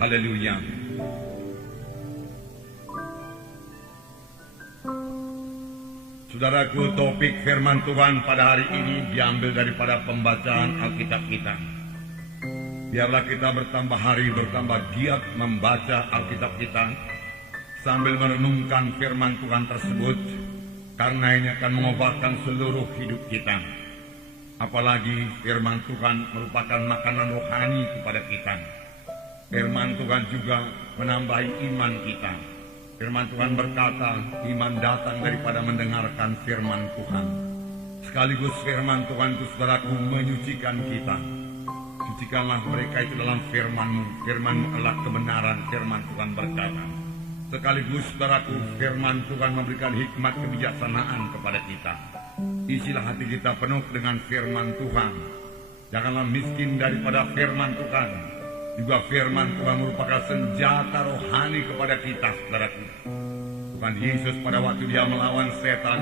Haleluya. Saudaraku, topik firman Tuhan pada hari ini diambil daripada pembacaan Alkitab kita. Biarlah kita bertambah hari, bertambah giat membaca Alkitab kita sambil merenungkan firman Tuhan tersebut, karena ini akan mengobatkan seluruh hidup kita. Apalagi firman Tuhan merupakan makanan rohani kepada kita. Firman Tuhan juga menambahi iman kita. Firman Tuhan berkata, iman datang daripada mendengarkan firman Tuhan. Sekaligus firman Tuhan itu, saudaraku, menyucikan kita. Sucikanlah mereka itu dalam firman-Mu. Firman-Mu adalah kebenaran, firman Tuhan berkata. Sekaligus, saudaraku, firman Tuhan memberikan hikmat kebijaksanaan kepada kita. Isilah hati kita penuh dengan firman Tuhan. Janganlah miskin daripada firman Tuhan. Juga firman Tuhan merupakan senjata rohani kepada kita, saudaraku. Tuhan Yesus pada waktu dia melawan setan,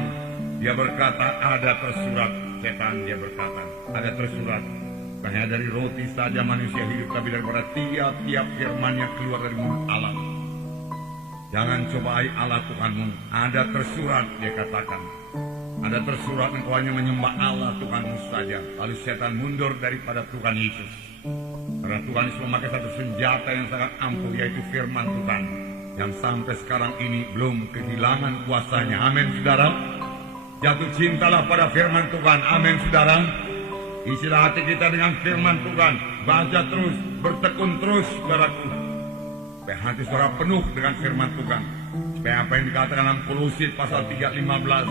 dia berkata, ada tersurat. Setan, dia berkata, ada tersurat. Bukan hanya dari roti saja manusia hidup, tapi daripada tiap-tiap firman yang keluar dari mulut Allah. Jangan cobai Allah Tuhanmu. Ada tersurat, dia katakan. Ada tersurat, engkau hanya menyembah Allah Tuhanmu saja. Lalu setan mundur daripada Tuhan Yesus. Karena Tuhan Yesus memakai satu senjata yang sangat ampuh, yaitu firman Tuhan, yang sampai sekarang ini belum kehilangan kuasanya. Amin, saudara. Jatuh cintalah pada firman Tuhan. Amin, saudara. Isilah hati kita dengan firman Tuhan. Baca terus, bertekun terus, saudaraku. Supaya hati saudara penuh dengan firman Tuhan. Supaya apa yang dikatakan dalam Kolose pasal 3:15.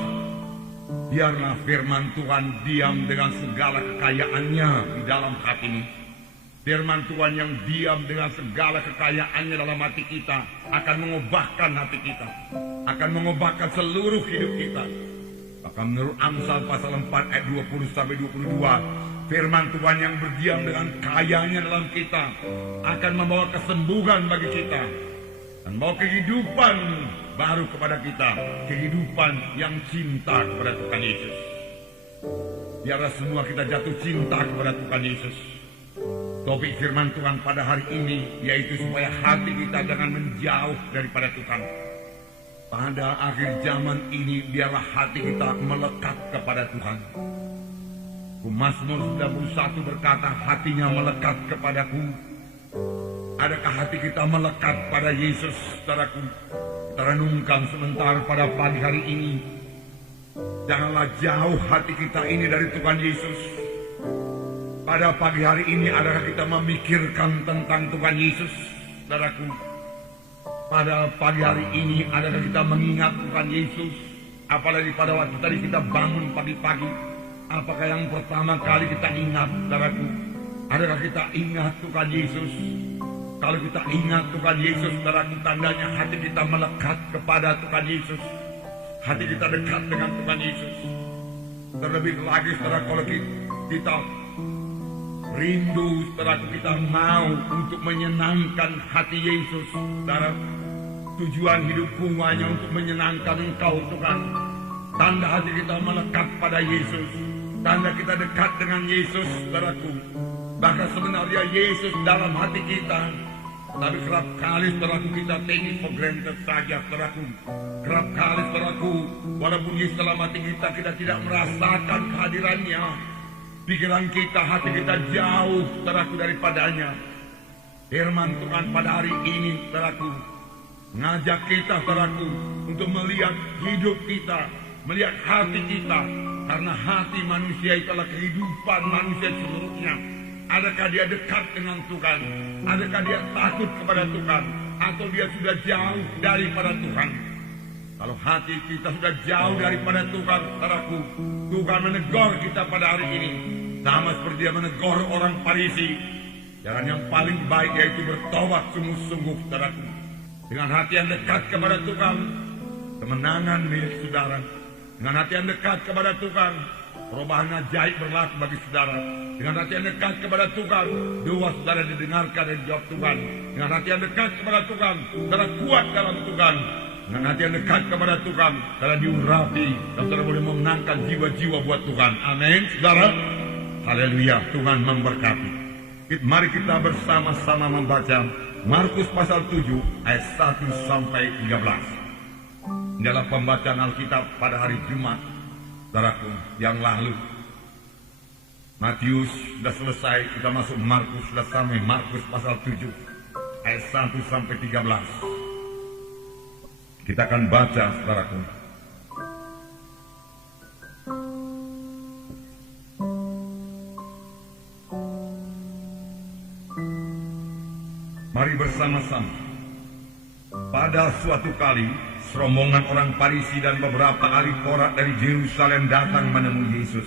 Biarlah firman Tuhan diam dengan segala kekayaannya di dalam hatimu. Firman Tuhan yang diam dengan segala kekayaannya dalam hati kita akan mengubahkan hati kita, akan mengubahkan seluruh hidup kita. Bahkan menurut Amsal pasal 4 ayat 20-22, firman Tuhan yang berdiam dengan kayanya dalam kita akan membawa kesembuhan bagi kita dan membawa kehidupan baru kepada kita, kehidupan yang cinta kepada Tuhan Yesus. Biarlah semua kita jatuh cinta kepada Tuhan Yesus. Topik firman Tuhan pada hari ini yaitu supaya hati kita jangan menjauh daripada Tuhan. Pada akhir zaman ini biarlah hati kita melekat kepada Tuhan. Mazmur 91 berkata, hatinya melekat kepadaku. Adakah hati kita melekat pada Yesus, saudaraku? Kita renungkan sebentar pada pagi hari ini. Janganlah jauh hati kita ini dari Tuhan Yesus. Pada pagi hari ini, adakah kita memikirkan tentang Tuhan Yesus, saudaraku? Pada pagi hari ini, adakah kita mengingat Tuhan Yesus? Apalagi pada waktu tadi kita bangun pagi-pagi, apakah yang pertama kali kita ingat, saudaraku? Adakah kita ingat Tuhan Yesus? Kalau kita ingat Tuhan Yesus, saudaraku, tandanya hati kita melekat kepada Tuhan Yesus. Hati kita dekat dengan Tuhan Yesus. Terlebih lagi, saudara, kalau kita rindu, saudara, kita mau untuk menyenangkan hati Yesus. Saudara, tujuan hidupku hanya untuk menyenangkan Engkau, Tuhan. Tanda hati kita melekat pada Yesus, tanda kita dekat dengan Yesus, saudaraku. Bahkan sebenarnya Yesus dalam hati kita, tapi kerap kali, saudaraku, kita take it for granted saja, saudaraku. Kerap kali, saudaraku, walaupun Yesus dalam hati kita, kita tidak merasakan kehadirannya. Pikiran kita, hati kita jauh, saudaraku, daripadanya. Firman Tuhan pada hari ini, saudaraku, ngajak kita, saudaraku, untuk melihat hidup kita, melihat hati kita. Karena hati manusia itu adalah kehidupan manusia seluruhnya. Adakah dia dekat dengan Tuhan? Adakah dia takut kepada Tuhan? Atau dia sudah jauh daripada Tuhan? Kalau hati kita sudah jauh daripada Tuhan, saudaraku, Tuhan menegur kita pada hari ini. Sama seperti dia menegur orang Farisi. Jalan yang paling baik yaitu bertobat sungguh-sungguh, saudaraku. Dengan hati yang dekat kepada Tuhan, kemenangan milik saudara. Dengan hati yang dekat kepada Tuhan, perubahan ajaib berlaku bagi saudara. Dengan hati yang dekat kepada Tuhan, doa saudara didengarkan dan dijawab Tuhan. Dengan hati yang dekat kepada Tuhan, saudara kuat dalam Tuhan. Dengan hati yang dekat kepada Tuhan, saudara diurapi dan saudara boleh memenangkan jiwa-jiwa buat Tuhan. Amin, saudara. Haleluya, Tuhan memberkati. Mari kita bersama-sama membaca Markus pasal 7 ayat 1 sampai 13. Inilah pembacaan Alkitab pada hari Jumat, saudaraku, yang lalu. Matius sudah selesai, kita masuk Markus, sudah sampai Markus pasal 7 ayat 1 sampai 13. Kita akan baca, saudaraku. Mari bersama-sama. Pada suatu kali, serombongan orang Farisi dan beberapa ahli Taurat dari Yerusalem datang menemui Yesus.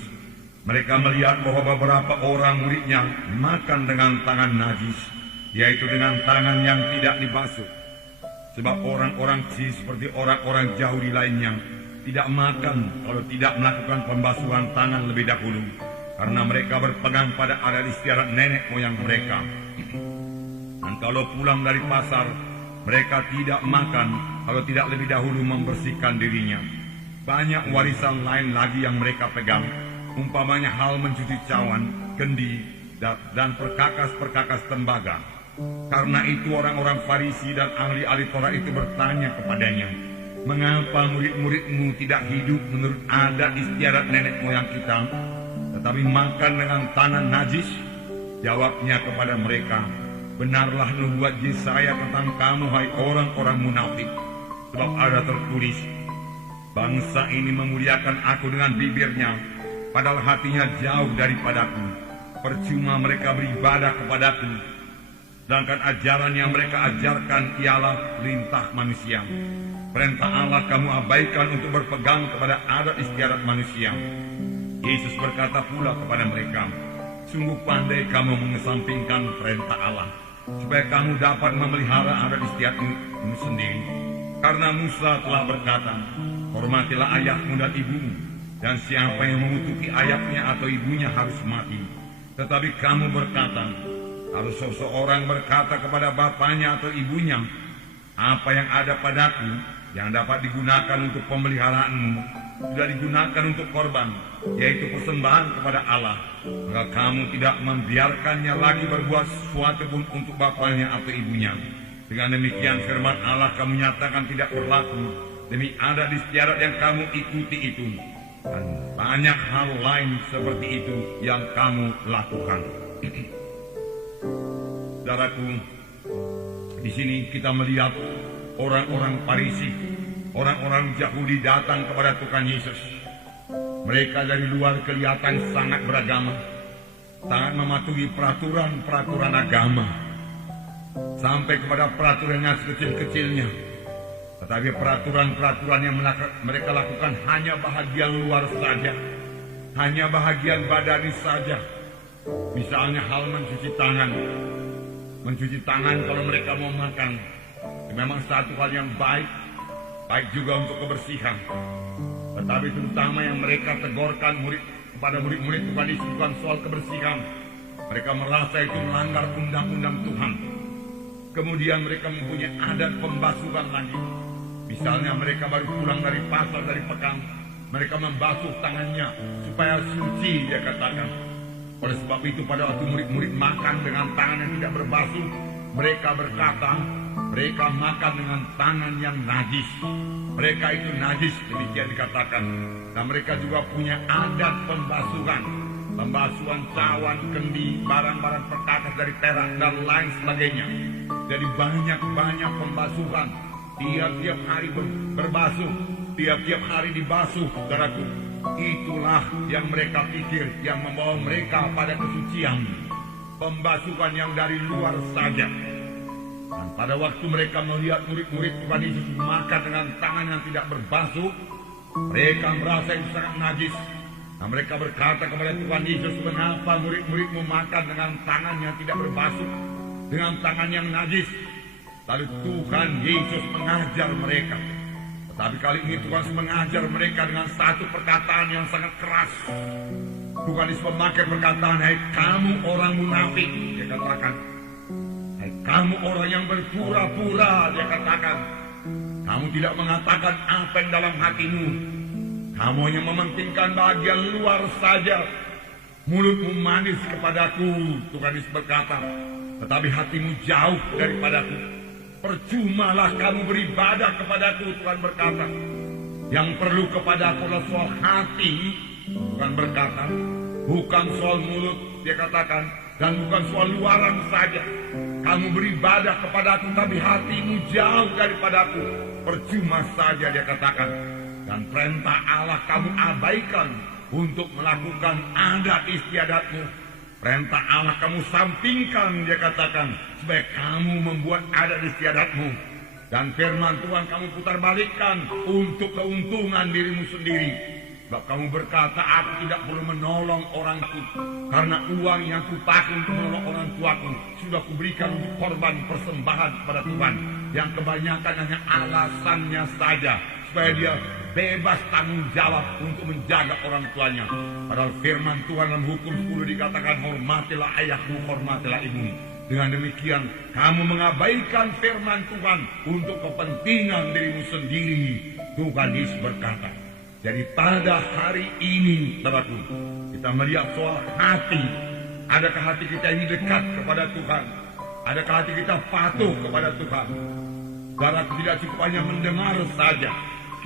Mereka melihat bahwa beberapa orang muridnya makan dengan tangan najis, yaitu dengan tangan yang tidak dibasuh. Sebab orang-orang seperti orang-orang Yahudi lainnya tidak makan kalau tidak melakukan pembasuhan tangan lebih dahulu, karena mereka berpegang pada adat istiadat nenek moyang mereka. Dan kalau pulang dari pasar, mereka tidak makan kalau tidak lebih dahulu membersihkan dirinya. Banyak warisan lain lagi yang mereka pegang, umpamanya hal mencuci cawan, kendi, dan perkakas-perkakas tembaga. Karena itu orang-orang Farisi dan ahli-ahli Taurat itu bertanya kepadanya, "Mengapa murid-muridmu tidak hidup menurut adat istiadat nenek moyang kita, tetapi makan dengan tangan najis?" Jawabnya kepada mereka, "Benarlah nubuat Yesaya tentang kamu, hai orang-orang munafik. Sebab ada tertulis, bangsa ini memuliakan aku dengan bibirnya, padahal hatinya jauh daripadaku. Percuma mereka beribadah kepadaku, sedangkan ajaran yang mereka ajarkan ialah perintah manusia. Perintah Allah kamu abaikan untuk berpegang kepada adat istiadat manusia." Yesus berkata pula kepada mereka, "Sungguh pandai kamu mengesampingkan perintah Allah, supaya kamu dapat memelihara adat istiadatmu sendiri. Karena Musa telah berkata, hormatilah ayahmu dan ibumu, dan siapa yang mengutuki ayahnya atau ibunya harus mati. Tetapi kamu berkata, kalau seseorang berkata kepada bapaknya atau ibunya, apa yang ada padaku yang dapat digunakan untuk pemeliharaanmu sudah digunakan untuk korban, yaitu persembahan kepada Allah, maka kamu tidak membiarkannya lagi berbuat sesuatu pun untuk bapaknya atau ibunya. Dengan demikian firman Allah kamu nyatakan tidak berlaku demi adat istiadat yang kamu ikuti itu, dan banyak hal lain seperti itu yang kamu lakukan." Saudaraku, di sini kita melihat orang-orang Farisi, orang-orang Yahudi datang kepada Tuhan Yesus. Mereka dari luar kelihatan sangat beragama, sangat mematuhi peraturan-peraturan agama, sampai kepada peraturannya sekecil-kecilnya. Tetapi peraturan-peraturan yang mereka lakukan hanya bahagian luar saja, hanya bahagian badani saja. Misalnya hal mencuci tangan. Mencuci tangan kalau mereka mau makan, memang satu hal yang baik juga untuk kebersihan. Tetapi terutama yang mereka tegurkan kepada murid-murid Tuhan Yesus bukan soal kebersihan. Mereka merasa itu melanggar undang-undang Tuhan. Kemudian mereka mempunyai adat pembasuhan lagi. Misalnya mereka baru pulang dari pasar, dari pekan, mereka membasuh tangannya supaya suci, dia katakan. Oleh sebab itu pada waktu murid-murid makan dengan tangan yang tidak berbasuh, mereka berkata, mereka makan dengan tangan yang najis. Mereka itu najis, demikian dikatakan. Dan mereka juga punya adat pembasuhan. Pembasuhan cawan, kendi, barang-barang perkakas dari perak, dan lain sebagainya. Jadi banyak-banyak pembasuhan. Tiap-tiap hari berbasuh, tiap-tiap hari dibasuh, saudaraku. Itulah yang mereka pikir yang membawa mereka pada kesucian. Pembasuhan yang dari luar saja. Dan pada waktu mereka melihat murid-murid Tuhan Yesus makan dengan tangan yang tidak berbasuh, mereka merasa itu sangat najis. Nah, mereka berkata kepada Tuhan Yesus, "Mengapa murid-muridmu makan dengan tangan yang tidak berbasuh, dengan tangan yang najis?" Lalu Tuhan Yesus mengajar mereka. Tetapi kali ini Tuhan mengajar mereka dengan satu perkataan yang sangat keras. Tuhan Yesus memakai perkataan, "Hai kamu orang munafik," dia katakan. "Hai kamu orang yang berpura-pura," dia katakan. "Kamu tidak mengatakan apa yang dalam hatimu. Kamu hanya mementingkan bagian luar saja. Mulutmu manis kepadaku, Tuhan Yesus berkata, tetapi hatimu jauh daripadaku. Percumalah kamu beribadah kepadaku, Tuhan berkata. Yang perlu kepadaku adalah soal hati, Tuhan berkata. Bukan soal mulut, dia katakan. Dan bukan soal luaran saja. Kamu beribadah kepadaku, tapi hatimu jauh daripadaku. Percuma saja, dia katakan. Dan perintah Allah kamu abaikan untuk melakukan adat istiadatmu. Perintah Allah kamu sampingkan, dia katakan, supaya kamu membuat adat istiadatmu. Dan firman Tuhan kamu putar balikkan untuk keuntungan dirimu sendiri. Sebab kamu berkata, aku tidak perlu menolong orangku, karena uang yang kupakai untuk menolong orang tuaku sudah kuberikan untuk korban persembahan kepada Tuhan. Yang kebanyakan hanya alasannya saja, supaya dia bebas tanggung jawab untuk menjaga orang tuanya. Padahal firman Tuhan dalam hukum 10 dikatakan, hormatilah ayahmu, hormatilah ibumu. Dengan demikian kamu mengabaikan firman Tuhan untuk kepentingan dirimu sendiri. Tuhan Yesus berkata. Jadi pada hari ini, saudaraku, kita melihat soal hati. Adakah hati kita ini dekat kepada Tuhan? Adakah hati kita patuh kepada Tuhan? Saudaraku, tidak cukup hanya mendengar saja.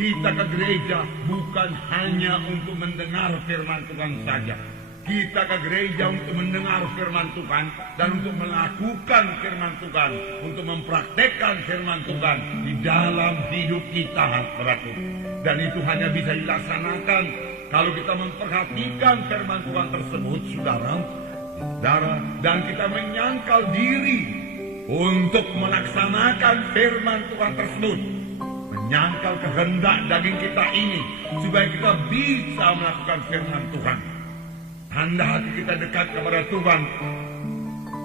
Kita ke gereja bukan hanya untuk mendengar firman Tuhan saja. Kita ke gereja untuk mendengar firman Tuhan dan untuk melakukan firman Tuhan, untuk mempraktekkan firman Tuhan di dalam hidup kita, saudaraku. Dan itu hanya bisa dilaksanakan kalau kita memperhatikan firman Tuhan tersebut, saudara, dan kita menyangkal diri untuk melaksanakan firman Tuhan tersebut. Menyangkal kehendak daging kita ini supaya kita bisa melakukan firman Tuhan. Tanda hati kita dekat kepada Tuhan,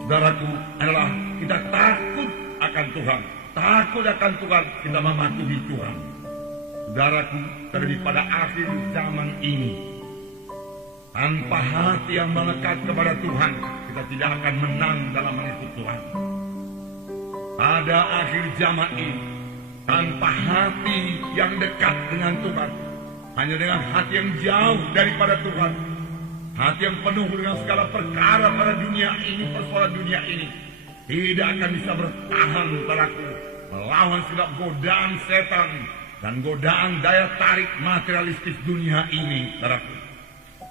saudaraku, adalah kita takut akan Tuhan. Takut akan Tuhan, kita mematuhi Tuhan. Saudaraku, terlebih pada akhir zaman ini, tanpa hati yang melekat kepada Tuhan, kita tidak akan menang dalam mengikut Tuhan. Pada akhir zaman ini, tanpa hati yang dekat dengan Tuhan, hanya dengan hati yang jauh daripada Tuhan, hati yang penuh dengan segala perkara pada dunia ini, persoalan dunia ini, tidak akan bisa bertahan, saudaraku, melawan segala godaan setan dan godaan daya tarik materialistis dunia ini, saudaraku.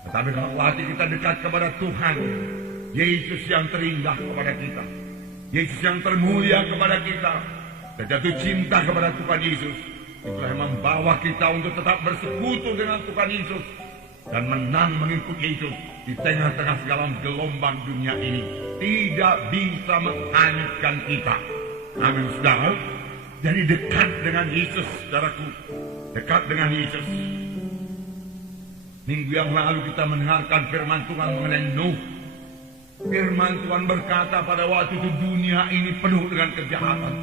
Tetapi kalau hati kita dekat kepada Tuhan, Yesus yang terindah kepada kita, Yesus yang termulia kepada kita, dan jatuh cinta kepada Tuhan Yesus, itulah yang membawa kita untuk tetap bersekutu dengan Tuhan Yesus dan menang mengikut Yesus di tengah-tengah segala gelombang dunia ini. Tidak bisa menghanyutkan kita. Amin, saudara. Jadi dekat dengan Yesus, saudaraku. Dekat dengan Yesus. Minggu yang lalu kita mendengarkan firman Tuhan mengenai Nuh. Firman Tuhan berkata pada waktu itu dunia ini penuh dengan kejahatan.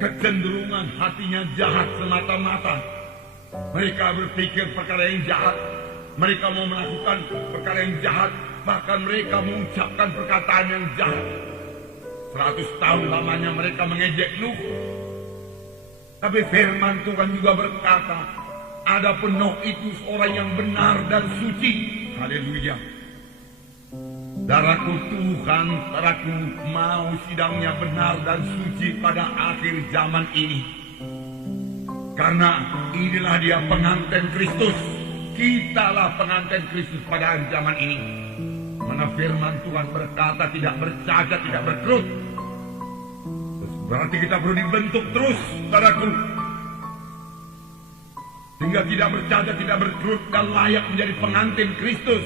Kecenderungan hatinya jahat semata-mata. Mereka berpikir perkara yang jahat. Mereka mau melakukan perkara yang jahat. Bahkan mereka mengucapkan perkataan yang jahat. 100 tahun lamanya mereka mengejek Nuh. Tapi firman Tuhan juga berkata, adapun Nuh itu seorang yang benar dan suci. Haleluya. Saudaraku, Tuhan, saudaraku, mau sidangnya benar dan suci pada akhir zaman ini. Karena inilah dia pengantin Kristus. Kitalah pengantin Kristus pada akhir zaman ini. Mana firman Tuhan berkata tidak bercacat, tidak berkerut. Berarti kita perlu dibentuk terus, saudaraku. Sehingga tidak bercacat, tidak berkerut dan layak menjadi pengantin Kristus.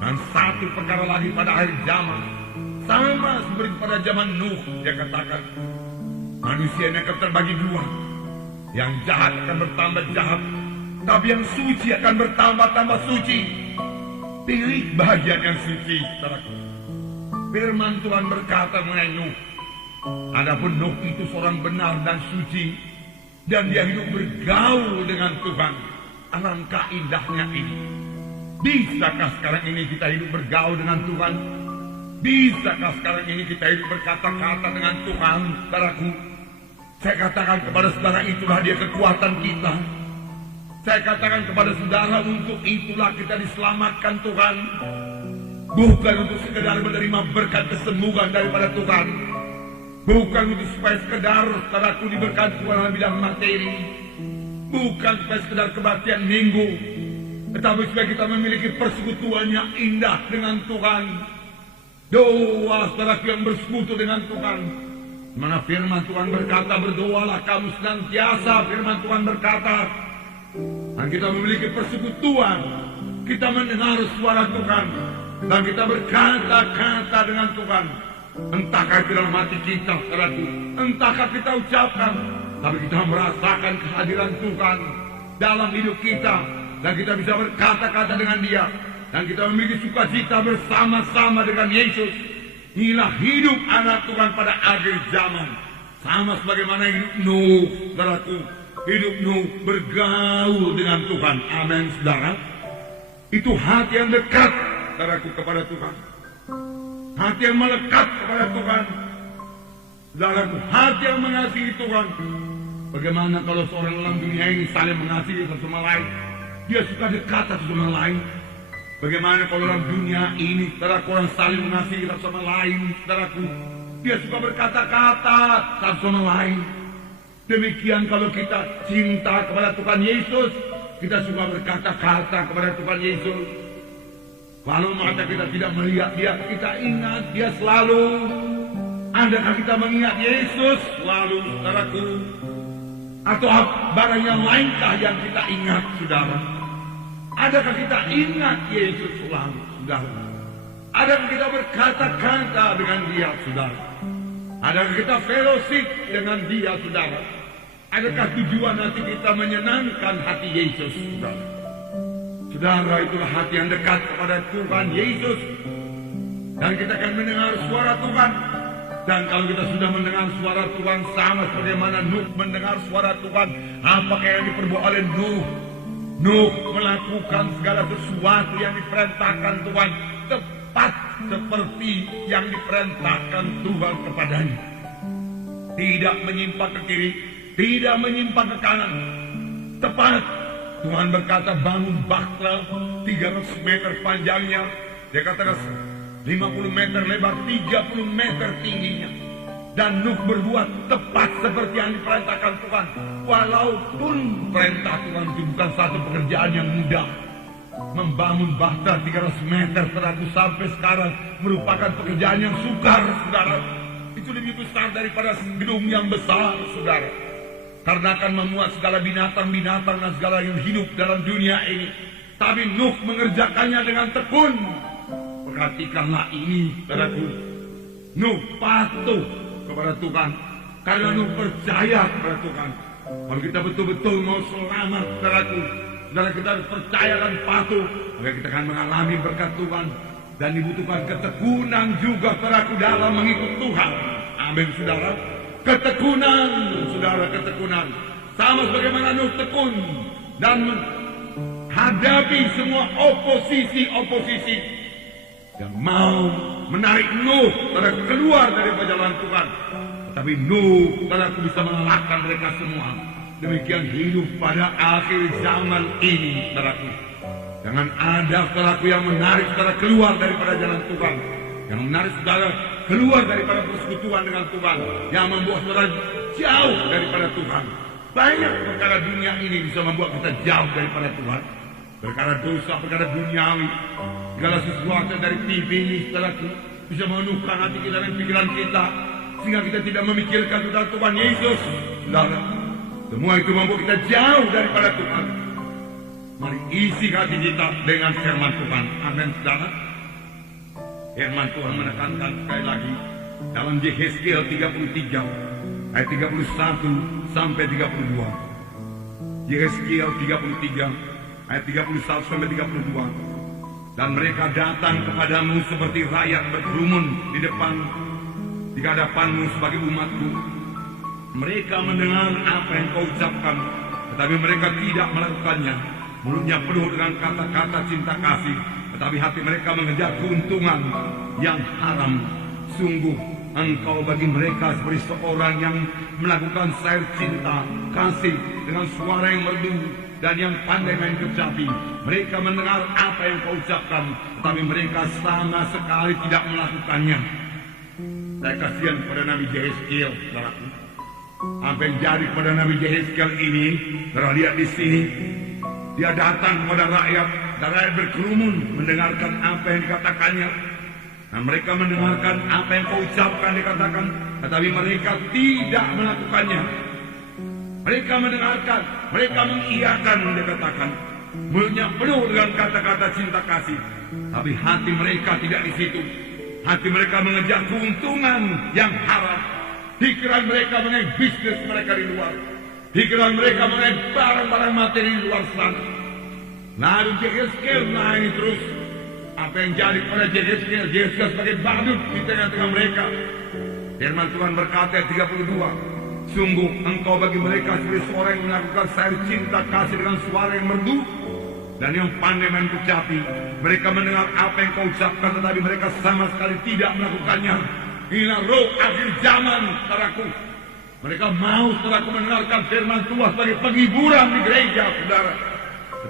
Dan satu perkara lagi pada akhir zaman, sama seperti pada zaman Nuh, dia katakan, manusia ini akan terbagi dua. Yang jahat akan bertambah jahat, tapi yang suci akan bertambah-tambah suci. Pilih bagian yang suci, saudaraku. Firman Tuhan berkata mengenai Nuh, adapun Nuh itu seorang benar dan suci, dan dia hidup bergaul dengan Tuhan. Alangkah indahnya ini. Bisakah sekarang ini kita hidup bergaul dengan Tuhan? Bisakah sekarang ini kita hidup berkata-kata dengan Tuhan, saudaraku? Saya katakan kepada saudara, itulah dia kekuatan kita. Saya katakan kepada saudara, untuk itulah kita diselamatkan Tuhan. Bukan untuk sekedar menerima berkat kesembuhan daripada Tuhan. Bukan untuk supaya sekedar saudaraku diberkati Tuhan dalam bidang materi. Bukan supaya sekedar kebaktian minggu. Tetapi supaya kita memiliki persekutuan yang indah dengan Tuhan. Doa saudaraku yang bersekutu dengan Tuhan. Mana firman Tuhan berkata, berdoalah kamu senantiasa. Firman Tuhan berkata, dan kita memiliki persekutuan, kita mendengar suara Tuhan, dan kita berkata-kata dengan Tuhan. Entahkah itu dalam hati kita, saudaraku, entahkah kita ucapkan, tapi kita merasakan kehadiran Tuhan dalam hidup kita, dan kita bisa berkata-kata dengan Dia, dan kita memiliki sukacita bersama-sama dengan Yesus. Inilah hidup anak Tuhan pada akhir zaman, sama sebagaimana hidup Nuh, saudaraku. Hidup Nuh bergaul dengan Tuhan. Amin, saudara. Itu hati yang dekat, saudaraku, kepada Tuhan. Hati yang melekat kepada Tuhan. Saudaraku, hati yang mengasihi Tuhan. Bagaimana kalau seorang dalam dunia ini saling mengasihi satu sama lain? Dia suka dekat satu sama lain. Bagaimana kalau dalam dunia ini, saudaraku, orang saling mengasihi satu sama lain, saudaraku? Dia suka berkata-kata satu sama lain. Demikian kalau kita cinta kepada Tuhan Yesus, kita suka berkata-kata kepada Tuhan Yesus. Walau mata kita tidak melihat Dia, kita ingat Dia selalu. Adakah kita mengingat Yesus selalu, saudaraku? Atau barang yang lainkah yang kita ingat, saudara? Adakah kita ingat Yesus selalu, saudara? Adakah kita berkata-kata dengan Dia, saudara? Adakah kita fellowship dengan Dia, saudara? Adakah tujuan hati kita menyenangkan hati Yesus, saudara? Saudara, itulah hati yang dekat kepada Tuhan Yesus. Dan kita akan mendengar suara Tuhan. Dan kalau kita sudah mendengar suara Tuhan, sama sebagaimana Nuh mendengar suara Tuhan, apakah yang diperbuat oleh Nuh? Nuh melakukan segala sesuatu yang diperintahkan Tuhan, tepat seperti yang diperintahkan Tuhan kepadanya. Tidak menyimpang ke kiri, tidak menyimpang ke kanan. Tepat. Tuhan berkata, bangun bahtera 300 meter panjangnya. Dia katakan 50 meter lebar, 30 meter tingginya. Dan Nuh berbuat tepat seperti yang diperintahkan Tuhan. Walaupun perintah Tuhan itu bukan satu pekerjaan yang mudah. Membangun bahtera 300 meter teraku sampai sekarang merupakan pekerjaan yang sukar, saudara. Itu lebih besar daripada gedung yang besar, saudara. Karena akan memuat segala binatang-binatang dan segala yang hidup dalam dunia ini. Tapi Nuh mengerjakannya dengan tekun. Perhatikanlah ini, saudaraku. Nuh patuh kepada Tuhan. Karena Nuh percaya kepada Tuhan. Kalau kita betul-betul mau selamat, saudaraku, saudara kita percaya dan patuh, maka kita akan mengalami berkat Tuhan. Dan dibutuhkan ketekunan juga, saudaraku, dalam mengikut Tuhan. Amin, saudara. Ketekunan, saudara, ketekunan. Sama sebagaimana Nuh tekun dan hadapi semua oposisi-oposisi yang mau menarik Nuh, saudara, keluar dari jalan Tuhan. Tapi Nuh, saudara, bisa mengalahkan mereka semua. Demikian hidup pada akhir zaman ini, saudaraku. Jangan ada, saudaraku, yang menarik saudara keluar daripada jalan Tuhan. Yang menarik saudara keluar daripada persekutuan dengan Tuhan. Yang membuat saudara jauh daripada Tuhan. Banyak perkara dunia ini bisa membuat kita jauh daripada Tuhan. Perkara dosa, perkara duniawi. Segala sesuatu dari TV ini, saudaraku, bisa menundukkan hati kita dan pikiran kita. Sehingga kita tidak memikirkan tentang Tuhan Yesus, saudara. Semua itu membuat kita jauh daripada Tuhan. Mari isi hati kita dengan firman Tuhan. Amin, saudara. Firman Tuhan menekankan sekali lagi dalam Yehezkiel 33 ayat 31 sampai 32. Yehezkiel 33 ayat 31 sampai 32. Dan mereka datang kepadamu seperti rakyat berkerumun di hadapanmu sebagai umatku. Mereka mendengar apa yang kau ucapkan, tetapi mereka tidak melakukannya. Mulutnya penuh dengan kata-kata cinta kasih, tetapi hati mereka mengejar keuntungan yang haram. Sungguh engkau bagi mereka seperti seorang yang melakukan syair cinta kasih dengan suara yang merdu. dan yang pandai main kecapi. Mereka mendengar apa yang kau ucapkan, tetapi mereka sama sekali tidak melakukannya. Saya kasihan pada Nabi Yehezkiel, saudaraku. Apa yang jadi pada Nabi Yehezkiel ini, saudara lihat di sini, dia datang kepada rakyat, dan rakyat berkerumun mendengarkan apa yang dikatakannya. Nah, mereka mendengarkan apa yang kau ucapkan dikatakan, tetapi mereka tidak melakukannya. Mereka mendengarkan, mereka mengiyakan dikatakan, mulutnya penuh dengan kata-kata cinta kasih, tapi hati mereka tidak di situ. Hati mereka mengejar keuntungan yang haram. Pikiran mereka mengenai bisnis mereka di luar. Pikiran mereka mengenai barang-barang materi di luar sana. Lalu Yehezkiel naik terus. Apa yang jadi pada Yehezkiel? Yehezkiel sebagai badut di tengah-tengah mereka. Firman Tuhan berkata ayat 32. Sungguh engkau bagi mereka seperti seorang yang melakukan sayur cinta kasih dengan suara yang merdu dan yang pandai main kecapi. Mereka mendengar apa yang kau ucapkan, tetapi mereka sama sekali tidak melakukannya. Inilah roh akhir zaman, saudaraku. Mereka mau, saudaraku, mendengarkan firman Tuhan sebagai penghiburan di gereja, saudara.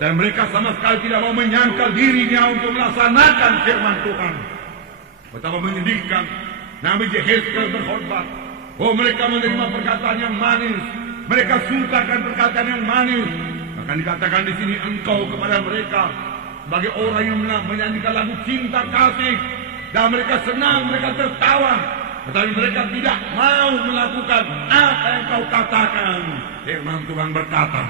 Dan mereka sama sekali tidak mau menyangkal dirinya untuk melaksanakan firman Tuhan. Betapa menyedihkan. Nabi Yehezkiel berkhotbah. Oh, mereka menerima perkataan yang manis. Mereka sukakan perkataan yang manis. Akan dikatakan di sini engkau kepada mereka sebagai orang yang menyanyikan lagu cinta kasih, dan mereka senang, mereka tertawa, tetapi mereka tidak mau melakukan apa yang kau katakan. Firman Tuhan berkata,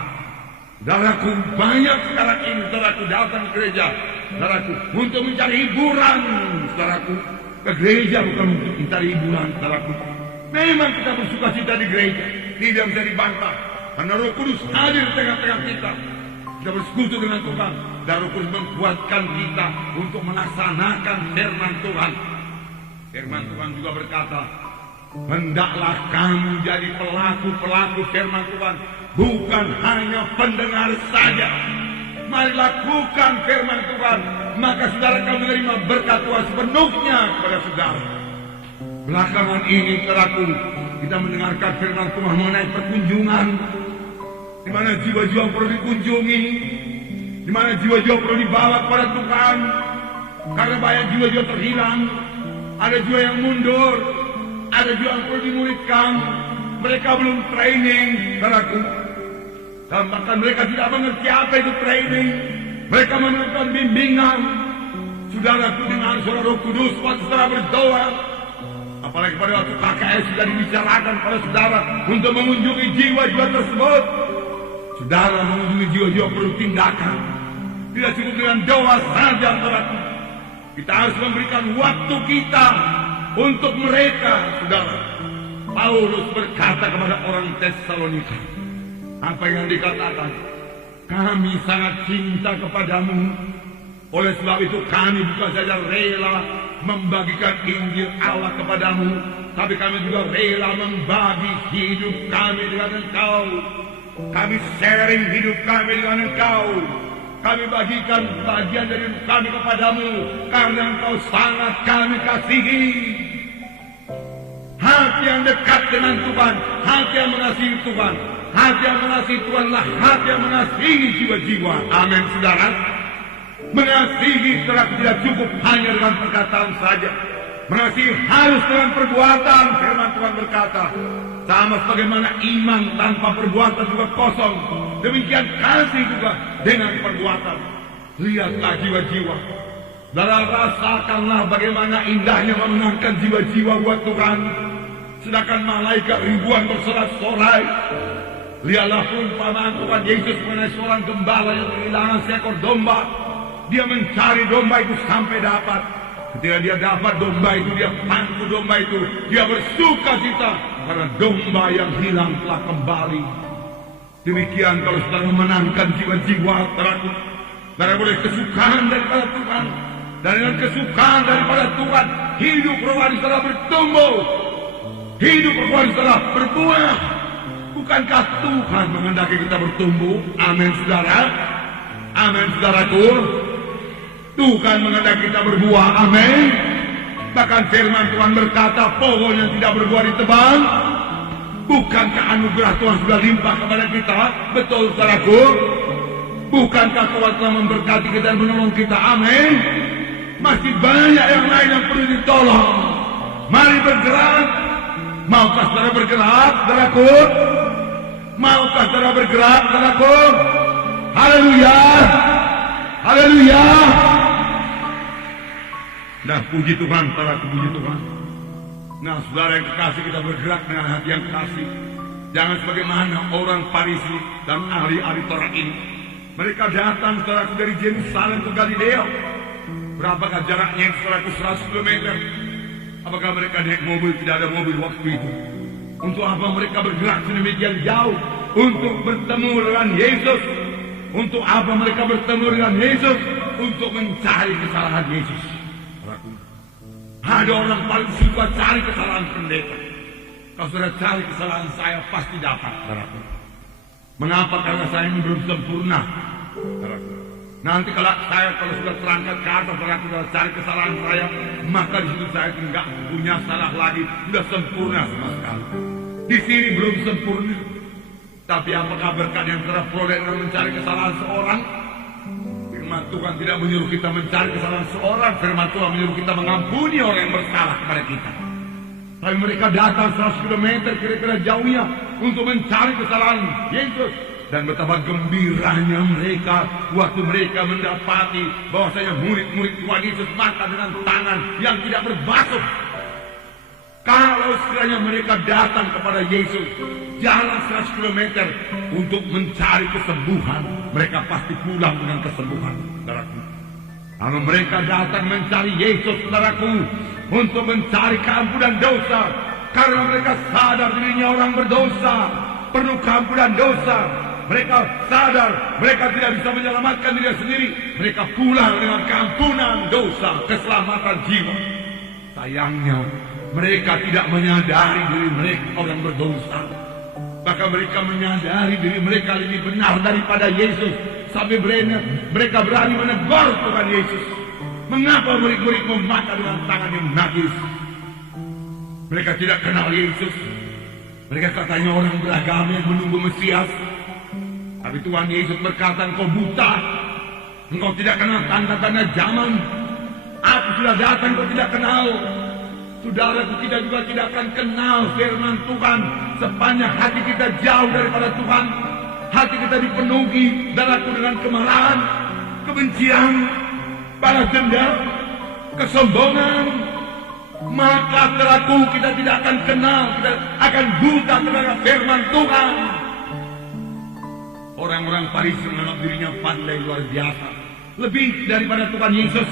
saudaraku, banyak sekarang ini saudaraku datang ke gereja, saudaraku, untuk mencari hiburan, saudaraku. Ke gereja bukan untuk mencari hiburan, saudaraku. Memang kita bersuka cita di gereja, tidak bisa dibantah. Karena Roh Kudus hadir di tengah-tengah kita. Kita bersekutu dengan Tuhan, dan Roh Kudus menguatkan kita untuk melaksanakan firman Tuhan. Firman Tuhan juga berkata, hendaklah kamu jadi pelaku-pelaku firman Tuhan, bukan hanya pendengar saja. Mari lakukan firman Tuhan, maka saudara akan menerima berkat Tuhan sepenuhnya kepada saudara. Belakangan ini, saudaraku, kita mendengarkan firman Tuhan mengenai perkunjungan, di mana jiwa-jiwa perlu dikunjungi, di mana jiwa-jiwa perlu dibawa kepada Tuhan, karena banyak jiwa-jiwa terhilang. Ada jiwa yang mundur, ada jiwa yang perlu dimuridkan. Mereka belum training, saudaraku. Dan bahkan mereka tidak mengerti apa itu training. Mereka memerlukan bimbingan. Saudaraku, dengan suara Roh Kudus waktu saudara berdoa, apalagi pada waktu KKS sudah dibicarakan pada saudara untuk mengunjungi jiwa-jiwa tersebut. Saudara mengunjungi jiwa-jiwa perlu tindakan. Tidak cukup dengan doa saja, saudaraku. Kita harus memberikan waktu kita untuk mereka, saudara. Paulus berkata kepada orang Tesalonika, apa yang dikatakan? Kami sangat cinta kepadamu. Oleh sebab itu kami bukan saja rela membagikan Injil Allah kepadamu, tapi kami juga rela membagi hidup kami dengan engkau. Kami sharing hidup kami dengan engkau. Kami bagikan bagian dari hidup kami kepadamu, karena engkau sangat kami kasihi. Hati yang dekat dengan Tuhan, hati yang mengasihi Tuhan. Hati yang mengasihi Tuhanlah hati yang mengasihi jiwa-jiwa. Amin, saudara. Mengasihi tidak cukup hanya dengan perkataan saja. Mengasihi harus dengan perbuatan. Firman Tuhan berkata, sama sebagaimana iman tanpa perbuatan juga kosong, demikian kasih juga dengan perbuatan. Lihatlah jiwa-jiwa. Saudara, rasakanlah bagaimana indahnya memenangkan jiwa-jiwa buat Tuhan. Sedangkan malaikat ribuan bersorak-sorai. Lihatlah perumpamaan Tuhan Yesus mengenai seorang gembala yang kehilangan seekor domba. Dia mencari domba itu sampai dapat. Ketika dia dapat domba itu, dia pangku domba itu. Dia bersuka cita karena domba yang hilang telah kembali. Demikian kalau sedang memenangkan jiwa-jiwa terakhir. Karena boleh kesukaan daripada Tuhan. Dan dengan kesukaan daripada Tuhan, hidup rohani telah bertumbuh. Hidup rohani telah berbuah. Bukankah Tuhan menghendaki kita bertumbuh? Amin, saudara. Amin, saudaraku. Tuhan menghendaki kita berbuah. Amin. Bahkan firman Tuhan berkata, pohon yang tidak berbuah ditebang. Bukankah anugerah Tuhan sudah limpah kepada kita? Betul, saudaraku. Bukankah Tuhan telah memberkati kita dan menolong kita? Amin. Masih banyak yang lain yang perlu ditolong. Mari bergerak. Maukah saudara bergerak, saudaraku? Maukah saudara bergerak, saudaraku? Haleluya. Haleluya. Nah, puji Tuhan, saudaraku, puji Tuhan. Nah, saudara yang kekasih, kita bergerak dengan hati yang kasih. Jangan sebagaimana orang Farisi dan ahli-ahli Taurat ini. Mereka datang, saudaraku, dari Yerusalem ke Galilea. Berapakah jaraknya, saudaraku? 100 km. Apakah mereka naik mobil? Tidak ada mobil waktu itu. Untuk apa mereka bergerak sedemikian jauh? Untuk bertemu dengan Yesus. Untuk apa mereka bertemu dengan Yesus? Untuk mencari kesalahan Yesus. Ada orang paling suka cari kesalahan pendeta. Kalau sudah cari kesalahan saya, pasti dapat. Mengapa? Karena saya ini belum sempurna. Nanti kalau sudah terangkat ke atas, sudah cari kesalahan saya, maka di situ saya tidak punya salah lagi, sudah sempurna sama sekali. Di sini belum sempurna. Tapi apakah berkat yang terperoleh dengan mencari kesalahan seorang? Firman Tuhan tidak menyuruh kita mencari kesalahan seorang. Firman Tuhan menyuruh kita mengampuni orang yang bersalah kepada kita. Tapi mereka datang 100 km kira-kira jauhnya untuk mencari kesalahan Yesus. Dan betapa gembiranya mereka waktu mereka mendapati bahwasanya murid-murid Tuhan Yesus makan dengan tangan yang tidak berbasuh. Kalau sekiranya mereka datang kepada Yesus jalan 100 km untuk mencari kesembuhan, mereka pasti pulang dengan kesembuhan, saudaraku. Kalau mereka datang mencari Yesus, saudaraku, untuk mencari keampunan dosa, karena mereka sadar dirinya orang berdosa, perlu keampunan dosa. Mereka sadar mereka tidak bisa menyelamatkan diri sendiri. Mereka pulang dengan keampunan dosa, keselamatan jiwa. Sayangnya mereka tidak menyadari diri mereka orang berdosa. Maka mereka menyadari diri mereka lebih benar daripada Yesus. Sampai mereka berani menegur Tuhan Yesus. Mengapa murid-muridmu makan dengan tangan yang najis? Mereka tidak kenal Yesus. Mereka katanya orang beragama yang menunggu Mesias. Tapi Tuhan Yesus berkata, engkau buta, engkau tidak kenal tanda-tanda zaman. Aku sudah datang, engkau tidak kenal. Saudaraku, kita juga tidak akan kenal firman Tuhan sepanjang hati kita jauh daripada Tuhan. Hati kita dipenuhi dengan kemarahan, kebencian, balas dendam, kesombongan. Maka saudaraku, kita tidak akan kenal, kita akan buta terhadap firman Tuhan. Orang-orang Farisi menganggap dirinya pandai luar biasa, lebih daripada Tuhan Yesus.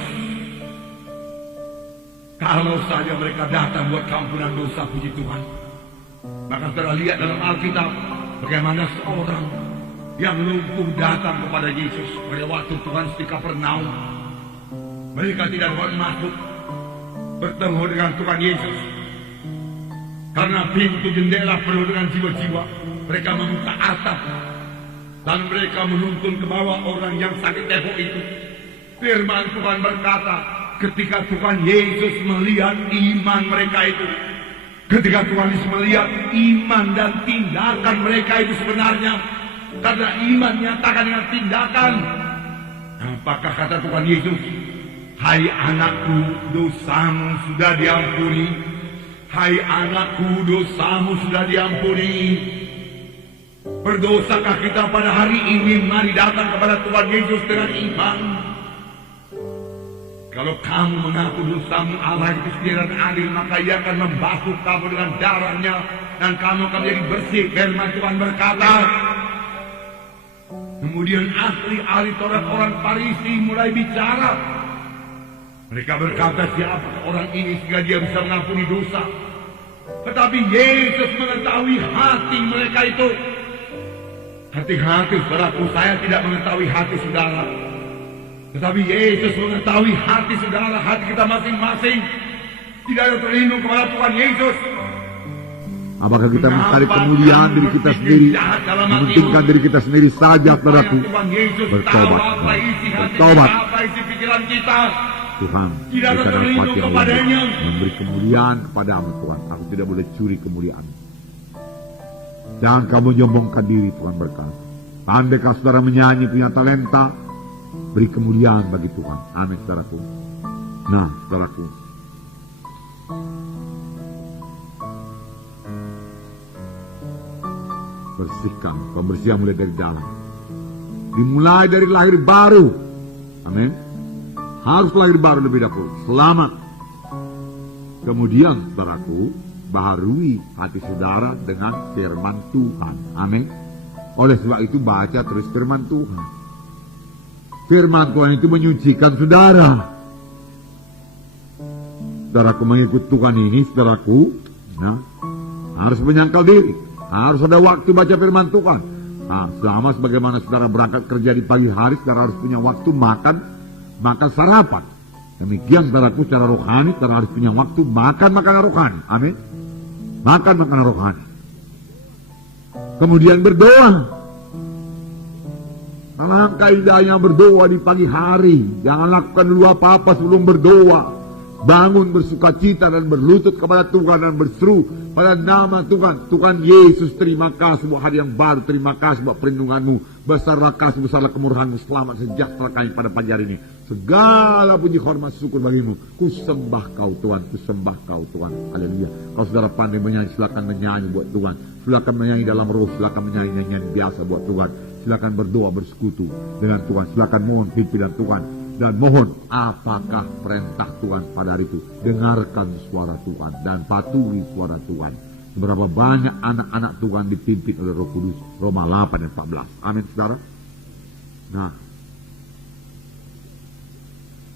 Kalau saja mereka datang buat keampunan dosa, puji Tuhan. Maka saudara lihat dalam Alkitab bagaimana seorang yang lumpuh datang kepada Yesus pada waktu Tuhan di Kapernaum. Mereka tidak dapat masuk bertemu dengan Tuhan Yesus karena pintu jendela penuh dengan jiwa-jiwa. Mereka membuka atap dan mereka menuntun ke bawah orang yang sakit tepuk itu. Firman Tuhan berkata, ketika Tuhan Yesus melihat iman mereka itu, ketika Tuhan Yesus melihat iman dan tindakan mereka itu sebenarnya, karena iman nyatakan dengan tindakan, apakah kata Tuhan Yesus? Hai anakku, dosamu sudah diampuni. Hai anakku, dosamu sudah diampuni. Berdosakah kita pada hari ini? Mari datang kepada Tuhan Yesus dengan iman. Kalau kamu mengaku dosamu, Allah itu setia dan adil, maka Ia akan membasuh kamu dengan darahnya dan kamu akan menjadi bersih. Firman Tuhan berkata. Kemudian ahli Taurat orang Farisi mulai bicara. Mereka berkata, siapa orang ini sehingga dia bisa mengampuni dosa? Tetapi Yesus mengetahui hati mereka itu. Hati-hati saudaraku, saya tidak mengetahui hati saudara. Tetapi Yesus mengetahui hati saudara, hati kita masing-masing. Tidak ada terlindung kepada Tuhan Yesus. Apakah kita mencari kemuliaan diri kita sendiri, mementingkan diri kita sendiri saja, saudaraku? Bertobat, bertobat. Tuhan, berikan rahmat yang lebih, memberi kemuliaan kepadamu Tuhan. Aku tidak boleh curi kemuliaan. Jangan kamu nyombongkan diri, Tuhan berkata. Pandai saudara menyanyi, punya talenta, beri kemuliaan bagi Tuhan. Amin, saudaraku. Nah, saudaraku, bersihkan, pembersihan mulai dari dalam. Dimulai dari lahir baru. Amin. Harus lahir baru lebih dahulu. Selamat. Kemudian, saudaraku, baharui hati saudara dengan firman Tuhan. Amin. Oleh sebab itu baca terus firman Tuhan. Firman Tuhan itu menyucikan saudara. Saudaraku mengikut Tuhan ini, saudaraku, nah, harus menyangkal diri. Harus ada waktu baca firman Tuhan. Nah, selama sebagaimana saudara berangkat kerja di pagi hari, saudara harus punya waktu makan sarapan. Demikian saudaraku secara rohani, saudara harus punya waktu makan makanan rohani. Amin. Makan makanan rohani. Kemudian berdoa. Alangkah indahnya berdoa di pagi hari. Jangan lakukan dulu apa-apa sebelum berdoa. Bangun bersukacita dan berlutut kepada Tuhan dan berseru pada nama Tuhan. Tuhan Yesus, terima kasih buat hari yang baru. Terima kasih buat perlindunganmu. Besarlah kasih, besarlah kemurahanmu. Selamat sejahtera kami pada pagi hari ini. Segala puji hormat syukur bagimu. Ku sembah kau Tuhan. Ku sembah kau Tuhan. Haleluya. Kalau saudara pandai menyanyi, silakan menyanyi buat Tuhan. Silakan menyanyi dalam roh. Silakan menyanyi nyanyian biasa buat Tuhan. Silakan berdoa bersekutu dengan Tuhan. Silakan mohon pimpinan Tuhan. Dan mohon apakah perintah Tuhan pada hari itu. Dengarkan suara Tuhan dan patuhi suara Tuhan. Seberapa banyak anak-anak Tuhan dipimpin oleh Roh Kudus. Roma 8 dan 14. Amin, saudara. Nah,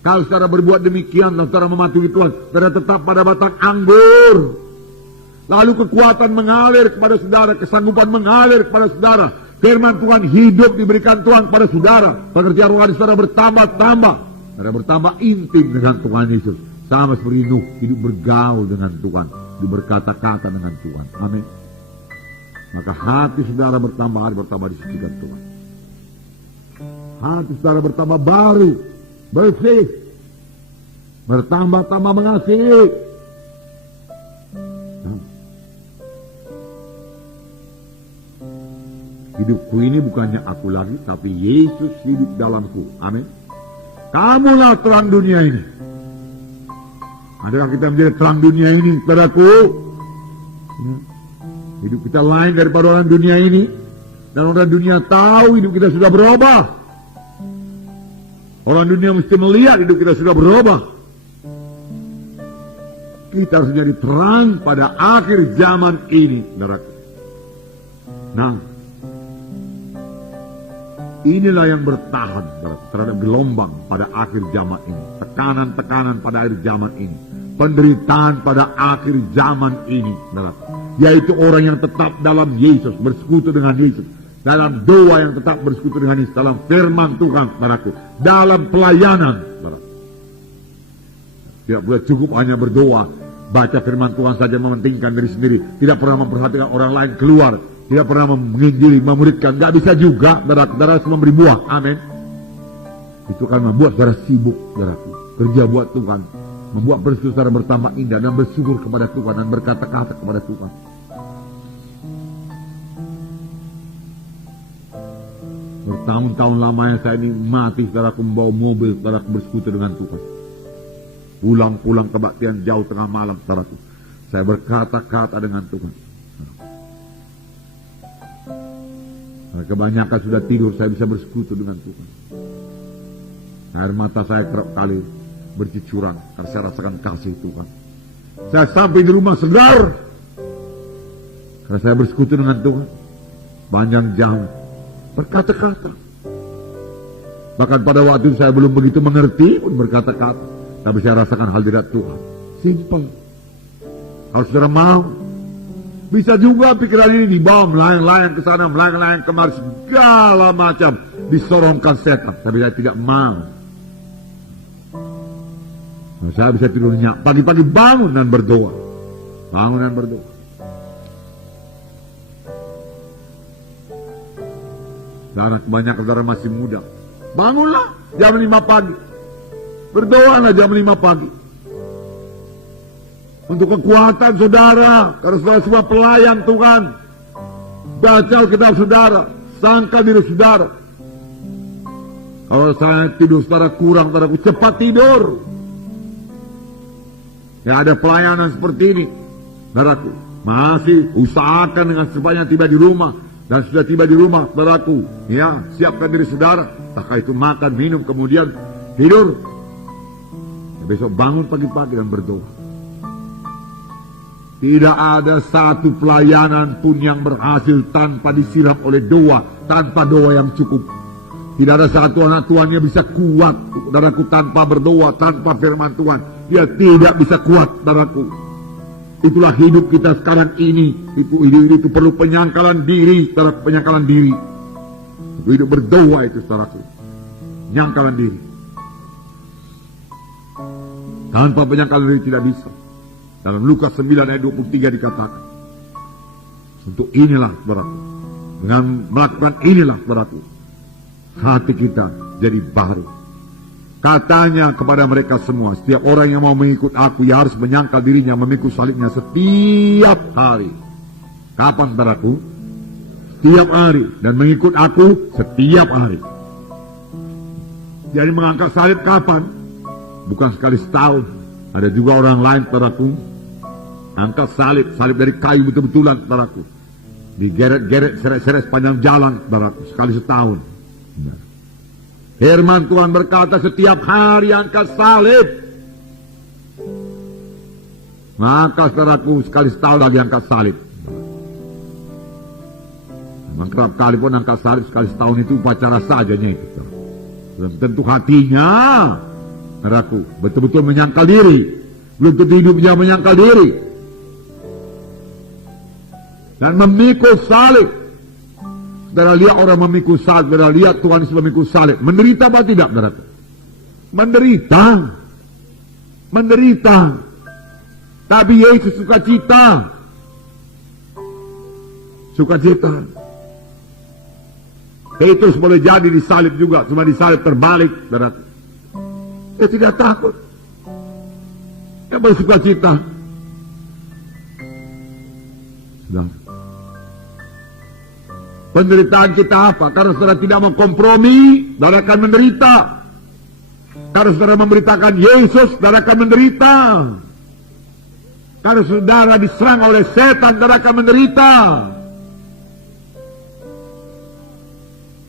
kalau saudara berbuat demikian dan saudara mematuhi Tuhan, saudara tetap pada batang anggur. Lalu kekuatan mengalir kepada saudara, kesanggupan mengalir kepada saudara. Firman Tuhan hidup diberikan Tuhan kepada saudara. Pengertian rohani saudara bertambah-tambah. Saudara bertambah intim dengan Tuhan Yesus. Sama seperti Nuh, hidup bergaul dengan Tuhan. Hidup berkata-kata dengan Tuhan. Amin. Maka hati saudara bertambah disucikan Tuhan. Hati saudara bertambah baru, bersih, bertambah-tambah mengasihi. Hidupku ini bukannya aku lagi, tapi Yesus hidup dalamku. Amin. Kamulah terang dunia ini. Adakah kita menjadi terang dunia ini, saudaraku? Ya. Hidup kita lain daripada orang dunia ini. Dan orang dunia tahu hidup kita sudah berubah. Orang dunia mesti melihat hidup kita sudah berubah. Kita harus menjadi terang pada akhir zaman ini, saudaraku. Nah, inilah yang bertahan terhadap gelombang pada akhir zaman ini. Tekanan-tekanan pada akhir zaman ini. Penderitaan pada akhir zaman ini. Yaitu orang yang tetap dalam Yesus. Bersekutu dengan Yesus. Dalam doa yang tetap bersekutu dengan Yesus. Dalam firman Tuhan. Dalam pelayanan. Tidak boleh cukup hanya berdoa. Baca firman Tuhan saja mementingkan diri sendiri. Tidak pernah memperhatikan orang lain keluar. Tidak pernah menginjili, memuridkan. Tidak bisa juga, saudara harus memberi buah. Amin. Itu kan membuat saudara sibuk, saudaraku. Kerja buat Tuhan. Membuat peristiwa saudara bertambah indah. Dan bersyukur kepada Tuhan. Dan berkata-kata kepada Tuhan. Bertahun-tahun lamanya saya ini mati, saudaraku, membawa mobil, saudaraku, bersekutu dengan Tuhan. Pulang-pulang kebaktian jauh tengah malam, saudaraku. Saya berkata-kata dengan Tuhan. Nah, kebanyakan sudah tidur, saya bisa bersekutu dengan Tuhan. Air mata saya kerap kali bercucuran karena saya rasakan kasih Tuhan. Saya sampai di rumah segar karena saya bersekutu dengan Tuhan. Panjang jalan berkata-kata. Bahkan pada waktu saya belum begitu mengerti pun berkata-kata, tapi saya rasakan hal dari Tuhan. Simpel. Kalau saudara mau, bisa juga pikiran ini dibawa melayang-layang ke sana, melayang-layang kemari, segala macam disorongkan setan. Tapi saya tidak mau. Nah, saya bisa tidur nyenyak. Pagi-pagi bangun dan berdoa. Bangun dan berdoa. Karena kebanyakan saudara masih muda. Bangunlah jam 5 pagi. Berdoalah jam 5 pagi. Untuk kekuatan saudara. Karena saudara semua pelayan Tuhan. Baca Alkitab saudara. sangka diri saudara. Kalau saya tidur saudara kurang, saudaraku cepat tidur. Ya ada pelayanan seperti ini, saudaraku. Masih usahakan dengan secepatnya tiba di rumah. Dan sudah tiba di rumah, saudaraku, ya siapkan diri saudara. Tak itu makan, minum, kemudian tidur. Ya, besok bangun pagi-pagi dan berdoa. Tidak ada satu pelayanan pun yang berhasil tanpa disiram oleh doa, tanpa doa yang cukup. Tidak ada satu anak Tuhan yang bisa kuat, saudaraku, tanpa berdoa, tanpa firman Tuhan. Dia tidak bisa kuat, saudaraku. Itulah hidup kita sekarang ini. Itu perlu penyangkalan diri, saudara, penyangkalan diri. Hidup berdoa itu, saudaraku. Penyangkalan diri. Tanpa penyangkalan diri tidak bisa. Dalam Lukas 9 ayat 23 dikatakan. Untuk inilah, saudaraku. Dengan melakukan inilah, saudaraku, hati kita jadi baru. Katanya kepada mereka semua, setiap orang yang mau mengikut aku, ia harus menyangkal dirinya, memikul salibnya setiap hari. Kapan, saudaraku? Setiap hari. Dan mengikut aku setiap hari. Jadi mengangkat salib kapan? Bukan sekali setahun. Ada juga orang lain, saudaraku, angkat salib dari kayu betul-betulan, saudaraku. Digeret-geret, seret-seret sepanjang jalan, saudaraku, sekali setahun. Nah. Firman Tuhan berkata setiap hari angkat salib. Maka saudaraku sekali setahun lagi angkat salib. Memang kerap kali pun angkat salib sekali setahun itu upacara sajanya itu. Belum tentu hatinya, saudaraku, betul-betul menyangkal diri. Belum tentu hidupnya menyangkal diri. Dan memikul salib. Saudara lihat orang memikul salib, saudara lihat Tuhan Yesus memikul salib. Menderita apa tidak, saudara? Menderita. Menderita. Tapi Yesus sukacita. Sukacita. Petrus boleh jadi disalib juga, cuma disalib terbalik, saudara. Dia tidak takut. Dia bersukacita. Saudara. Penderitaan kita apa? Karena saudara tidak mau kompromi, saudara akan menderita. Karena saudara memberitakan Yesus, saudara akan menderita. Karena saudara diserang oleh setan, saudara akan menderita.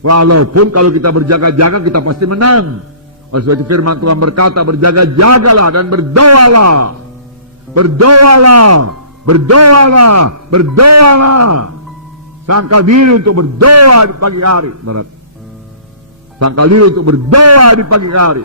Walaupun kalau kita berjaga-jaga, kita pasti menang. Oleh sebab itu firman Tuhan berkata, berjaga-jagalah dan berdoalah. Berdoalah, berdoalah, berdoalah. Sangkal diri untuk berdoa di pagi hari. Sangkal diri untuk berdoa di pagi hari.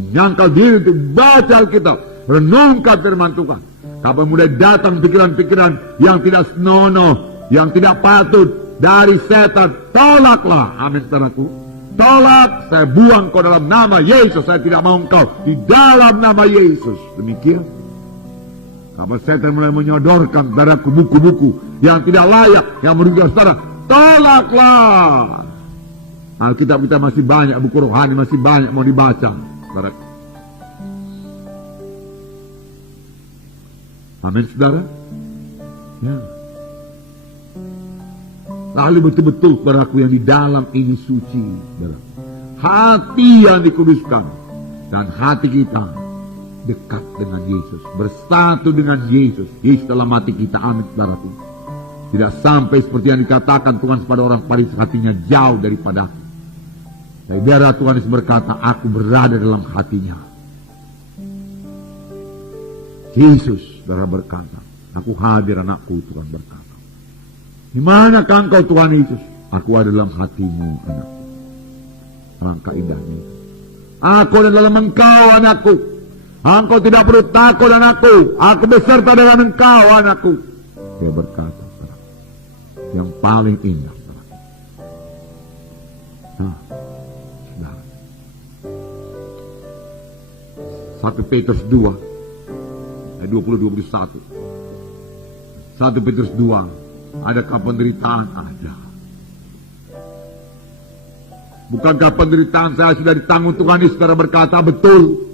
Menyangkal diri untuk baca Alkitab. Renungkan firman Tuhan. Kapan mulai datang pikiran-pikiran yang tidak senonoh, yang tidak patut dari setan, tolaklah. Amin, saudaraku. Tolak, saya buang kau dalam nama Yesus. Saya tidak mau engkau di dalam nama Yesus. Demikian. Kapan setan mulai menyodorkan, saudaraku, buku-buku yang tidak layak, yang merugikan saudara, tolaklah. Alkitab kita masih banyak, buku rohani masih banyak mau dibaca, saudara. Amin, saudara. Ya. Lalu betul-betul, saudaraku, yang di dalam ini suci, saudara. Hati yang dikuduskan dan hati kita dekat dengan Yesus, bersatu dengan Yesus. Yesus dalam hati kita, amin, saudaraku. Tidak sampai seperti yang dikatakan Tuhan kepada orang Farisi, hatinya jauh daripada aku. Tapi biarlah Tuhan Yesus berkata, aku berada dalam hatinya. Yesus, saudara, berkata, aku hadir anakku, Tuhan berkata. Di manakah engkau, Tuhan Yesus? Aku ada dalam hatimu, anakku. Alangkah indahnya. Aku ada dalam engkau, anakku. Engkau tidak perlu takut, anakku. Aku beserta dengan engkau, anakku. Dia berkata, yang paling indah. Nah, 1 Petrus 2 ayat 20-21. 1 Petrus 2, adakah penderitaan? Ada. Bukankah penderitaan saya sudah ditanggung Tuhan Yesus? Saudara berkata, betul.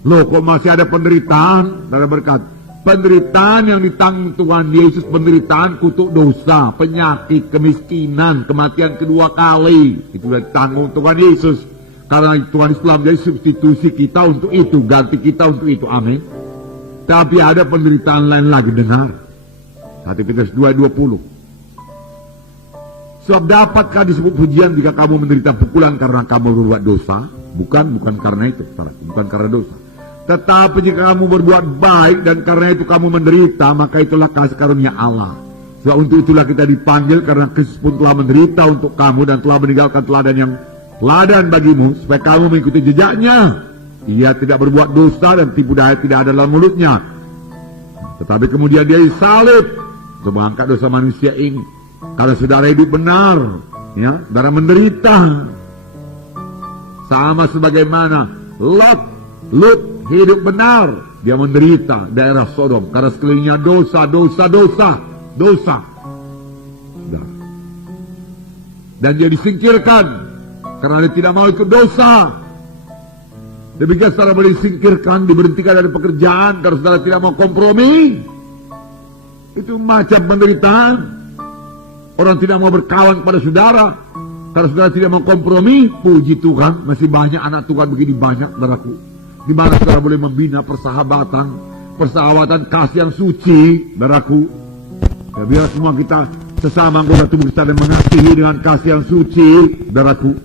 Loh, kok masih ada penderitaan? Saudara berkata, Penderitaan yang ditanggung Tuhan Yesus, penderitaan kutuk dosa, penyakit, kemiskinan, kematian kedua kali. Itu sudah ditanggung Tuhan Yesus. Karena Tuhan Yesus telah menjadi substitusi kita untuk itu, ganti kita untuk itu. Amin. Tapi ada penderitaan lain lagi, dengar. 1 Petrus 2:20. Sebab dapatkah disebut pujian jika kamu menderita pukulan karena kamu berbuat dosa? Bukan karena itu, bukan karena dosa. Tetapi jika kamu berbuat baik dan karena itu kamu menderita, maka itulah kasih karunia Allah. Sebab untuk itulah kita dipanggil, karena Kristus pun telah menderita untuk kamu dan telah meninggalkan teladan bagimu, supaya kamu mengikuti jejaknya. Ia tidak berbuat dosa dan tipu daya tidak ada dalam mulutnya. Tetapi kemudian dia disalib untuk mengangkat dosa manusia ini. Karena saudara hidup benar, ya, saudara menderita. Sama sebagaimana Lut hidup benar, dia menderita daerah Sodom karena sekelilingnya dosa. Dan dia disingkirkan karena dia tidak mau ikut dosa. Demikian saudara boleh disingkirkan, diberhentikan dari pekerjaan karena saudara tidak mau kompromi. Itu macam penderitaan. Orang tidak mau berkawan kepada saudara karena saudara tidak mau kompromi. Puji Tuhan, masih banyak anak Tuhan begini banyak, saudaraku. Di mana saudara boleh membina persahabatan kasih yang suci, saudaraku. Ya, biar semua kita sesama anggota tubuh kita dan mengasihi dengan kasih yang suci, saudaraku.